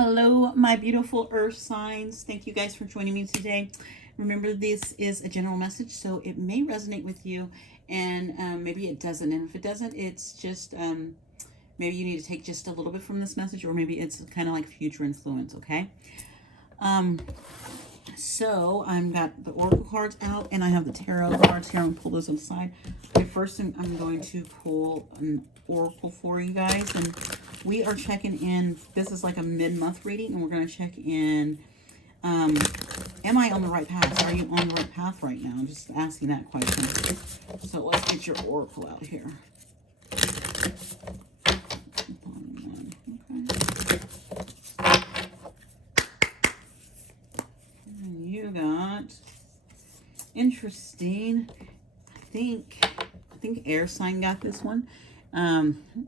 Hello, my beautiful earth signs. Thank you guys for joining me today. Remember, this is a general message, so it may resonate with you, and maybe it doesn't. And if it doesn't, it's just maybe you need to take just a little bit from this message, or maybe it's kind of like future influence, okay? So I've got the oracle cards out, and I have the tarot cards here. I'm gonna pull those aside. Okay, first I'm going to pull an oracle for you guys, and we are checking in. This is like a mid-month reading, and we're going to check in. Am I on the right path? Are you on the right path right now? I'm just asking that question. So let's get your oracle out here. You got interesting. I think air sign got this one,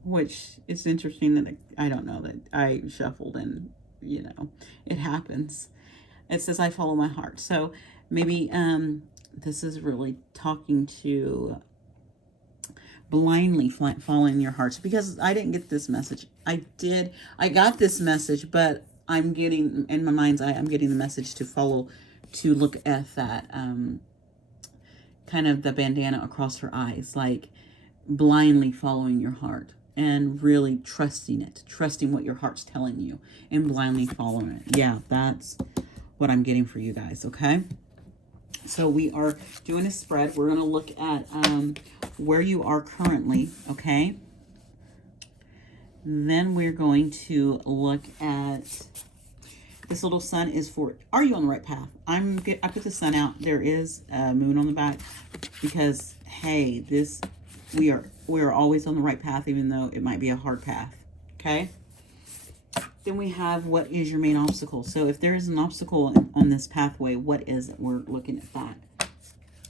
which is interesting that I don't know that I shuffled and it happens. It says I follow my heart, so maybe this is really talking to blindly following your hearts, because I didn't get this message. I got this message, but I'm getting in my mind's eye. I'm getting the message to look at that kind of the bandana across her eyes, like blindly following your heart and really trusting what your heart's telling you and blindly following it. Yeah, that's what I'm getting for you guys, okay? So we are doing a spread. We're going to look at where you are currently, okay? Then we're going to look at this little sun is for, are you on the right path? I put the sun out. There is a moon on the back because, hey, we are always on the right path, even though it might be a hard path, okay? Then we have, what is your main obstacle? So if there is an obstacle on this pathway, what is it? We're looking at that.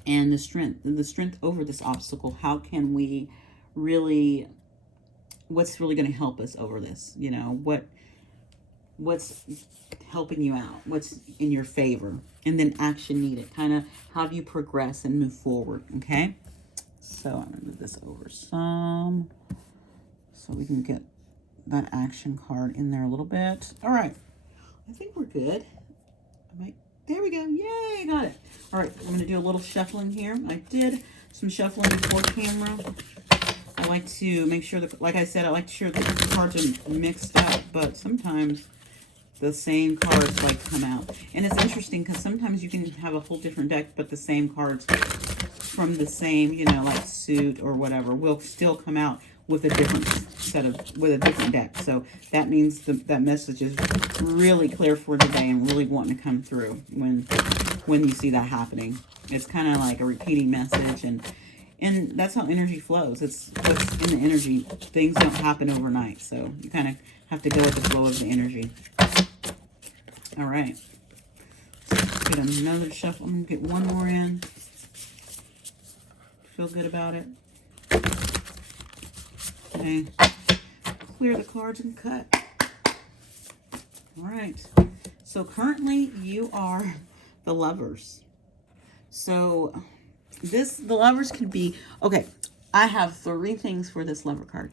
And the strength over this obstacle. How can we really, what's really going to help us over this? You know, what's helping you out? What's in your favor? And then action needed. Kind of, how do you progress and move forward? Okay. So I'm going to move this over some so we can get that action card in there a little bit. All right. I think we're good. There we go. Yay, got it. All right, I'm going to do a little shuffling here. I did some shuffling before camera. I like to make sure that, like I said, I like to share the cards are mixed up, but sometimes the same cards like come out. And it's interesting because sometimes you can have a whole different deck, but the same cards from the same, like suit or whatever will still come out with a different with a different deck. So that means that message is really clear for today and really wanting to come through when you see that happening. It's kind of like a repeating message, and that's how energy flows. It's what's in the energy. Things don't happen overnight, so you kind of have to go with the flow of the energy. All right. Let's get another shuffle. I'm going to get one more in. Feel good about it. Okay. Clear the cards and cut. All right. So currently you are the Lovers. So the Lovers could be, okay, I have 3 things for this Lover card.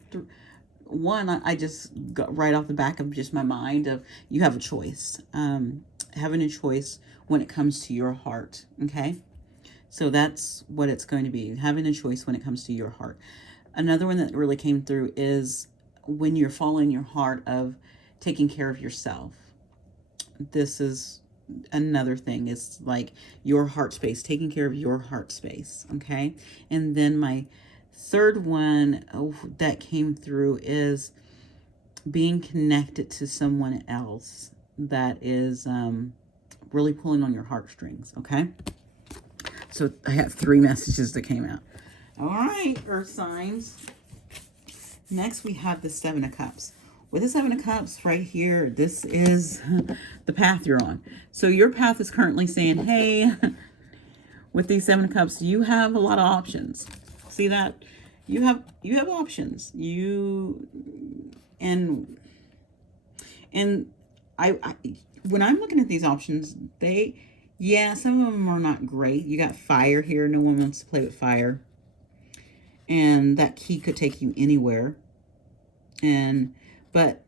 One, I just got right off the back of just my mind of you have a choice. Having a choice when it comes to your heart, okay? So that's what it's going to be, having a choice when it comes to your heart. Another one that really came through is when you're following your heart of taking care of yourself. This is another thing. It's like your heart space, taking care of your heart space, okay? And then my third one that came through is being connected to someone else that is really pulling on your heartstrings, okay? So I have 3 messages that came out. All right, Earth signs. Next, we have the 7 of Cups. With the 7 of Cups right here, this is the path you're on. So your path is currently saying, hey, with these 7 of Cups, you have a lot of options. See that? You have options. And I when I'm looking at these options, some of them are not great. You got fire here. No one wants to play with fire. And that key could take you anywhere. But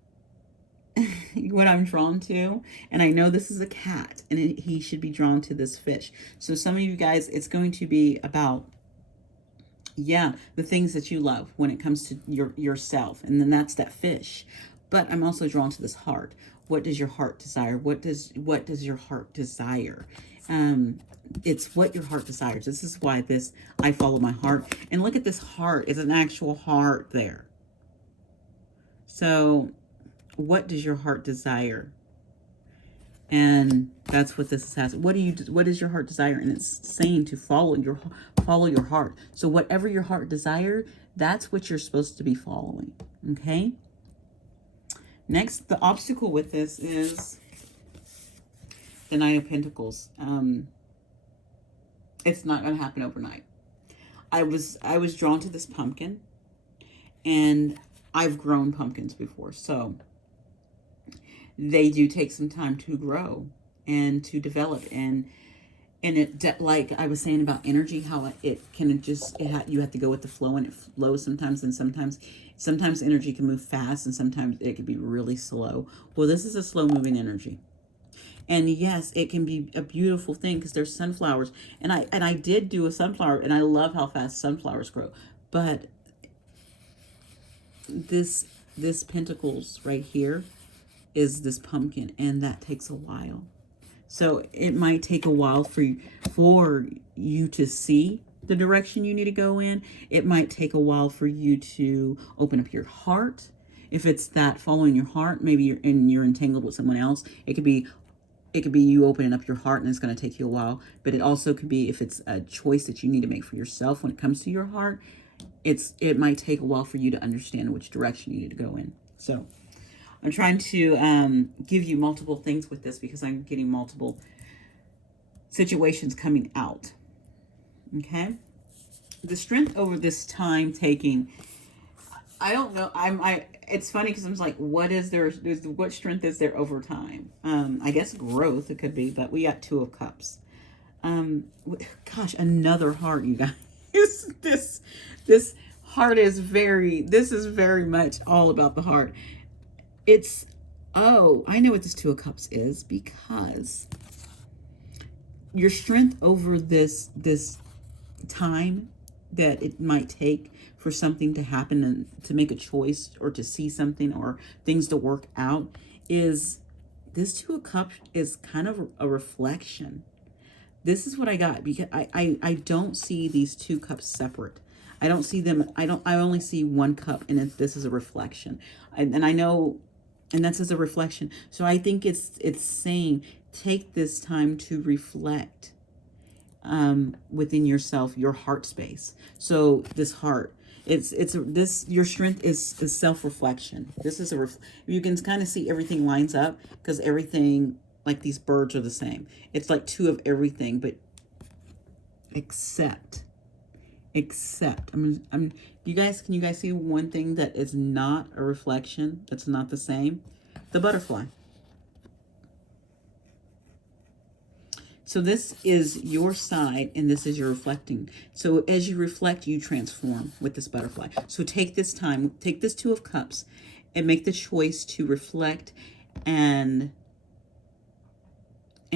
what I'm drawn to, and I know this is a cat, and he should be drawn to this fish. So some of you guys, it's going to be about, yeah, the things that you love when it comes to yourself, and then that's that fish. But I'm also drawn to this heart. What does your heart desire? What does your heart desire? It's what your heart desires. This is why I follow my heart. And look at this heart. It's an actual heart there. So what does your heart desire? And that's what this has. What is your heart desire? And it's saying to follow your heart. So whatever your heart desire, that's what you're supposed to be following. Okay? Next, the obstacle with this is the Nine of Pentacles. It's not going to happen overnight. I was drawn to this pumpkin, and I've grown pumpkins before, so they do take some time to grow and to develop, and it, like I was saying about energy, how it can just you have to go with the flow, and it flows sometimes, and sometimes energy can move fast, and sometimes it can be really slow. Well, this is a slow moving energy. And yes, it can be a beautiful thing because there's sunflowers. And I did do a sunflower, and I love how fast sunflowers grow. But this pentacles right here is this pumpkin, and that takes a while. So it might take a while for you to see the direction you need to go in. It might take a while for you to open up your heart. If it's that following your heart, maybe you're entangled with someone else. It could be you opening up your heart, and it's going to take you a while. But it also could be if it's a choice that you need to make for yourself when it comes to your heart, it might take a while for you to understand which direction you need to go in. So I'm trying to give you multiple things with this because I'm getting multiple situations coming out. Okay? The strength over this time taking, I don't know. It's funny because I'm like, what strength is there over time? I guess growth, it could be, but we got Two of Cups. Gosh, another heart, you guys. This heart is this is very much all about the heart. I know what this Two of Cups is, because your strength over this time that it might take for something to happen and to make a choice or to see something or things to work out is this Two of Cups is kind of a reflection. This is what I got, because I don't see these two cups separate. I don't see them. I only see one cup, and this is a reflection. And I know, and that's as a reflection. So I think it's saying, take this time to reflect within yourself, your heart space. So this heart, your strength is self-reflection. This is you can kind of see everything lines up, because everything, like these birds, are the same. It's like two of everything, but except can you guys see one thing that is not a reflection, that's not the same? The butterfly. So this is your side, and this is your reflecting. So as you reflect, you transform with this butterfly. So take this time, take this Two of Cups, and make the choice to reflect and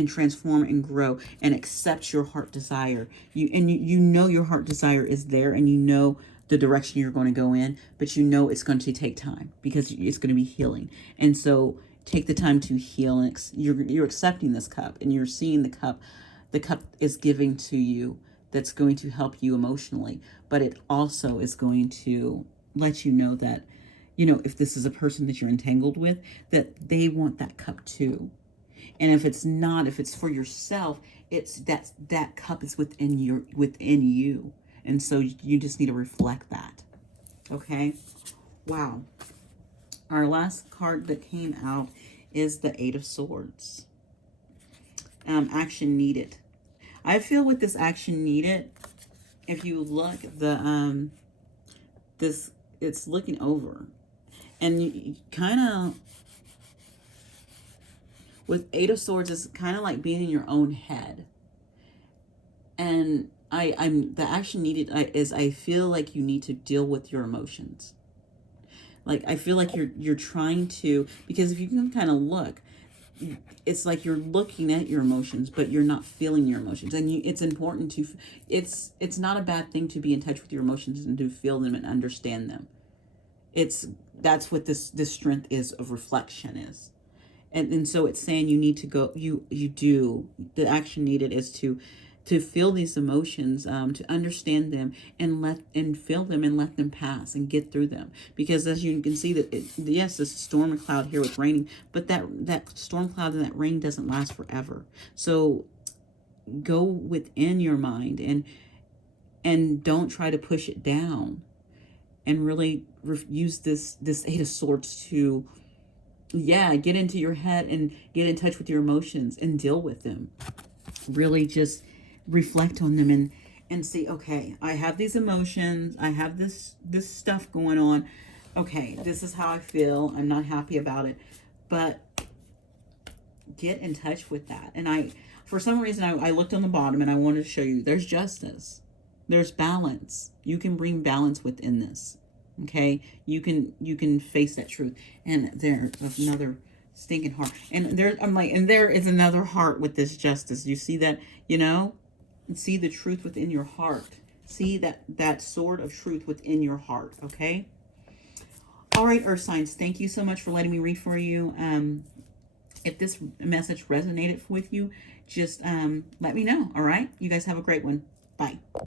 transform and grow and accept your heart desire. You know your heart desire is there, and you know the direction you're going to go in, but you know it's going to take time because it's going to be healing. And so take the time to heal, and you're accepting this cup, and you're seeing the cup is giving to you, that's going to help you emotionally, but it also is going to let you know that, if this is a person that you're entangled with, that they want that cup too. And if it's for yourself, it's that cup is within you. And so you just need to reflect that. Okay? Wow. Our last card that came out is the Eight of Swords. Action needed. I feel with this action needed, if you look, it's looking over. And you kind of, with Eight of Swords, it's kind of like being in your own head. And the action needed is I feel like you need to deal with your emotions. Like, I feel like you're trying to, because if you can kind of look, it's like you're looking at your emotions, but you're not feeling your emotions. And it's important to, it's not a bad thing to be in touch with your emotions and to feel them and understand them. That's what this strength is of reflection is. And so it's saying you need to go, you do, the action needed is to feel these emotions, to understand them and feel them and let them pass and get through them. Because as you can see that, yes, this storm cloud here with raining, but that storm cloud and that rain doesn't last forever. So go within your mind and don't try to push it down, and really use this Eight of Swords to, yeah, get into your head and get in touch with your emotions and deal with them. Really just reflect on them and see, okay, I have these emotions, I have this stuff going on. Okay, this is how I feel. I'm not happy about it. But get in touch with that. And for some reason, I looked on the bottom and I wanted to show you there's justice. There's balance. You can bring balance within this. Okay? You can face that truth. And there's another stinking heart. And there is another heart with this justice. You see that, see the truth within your heart. See that sword of truth within your heart. Okay? All right, Earth signs, thank you so much for letting me read for you. If this message resonated with you, just let me know. All right? You guys have a great one. Bye.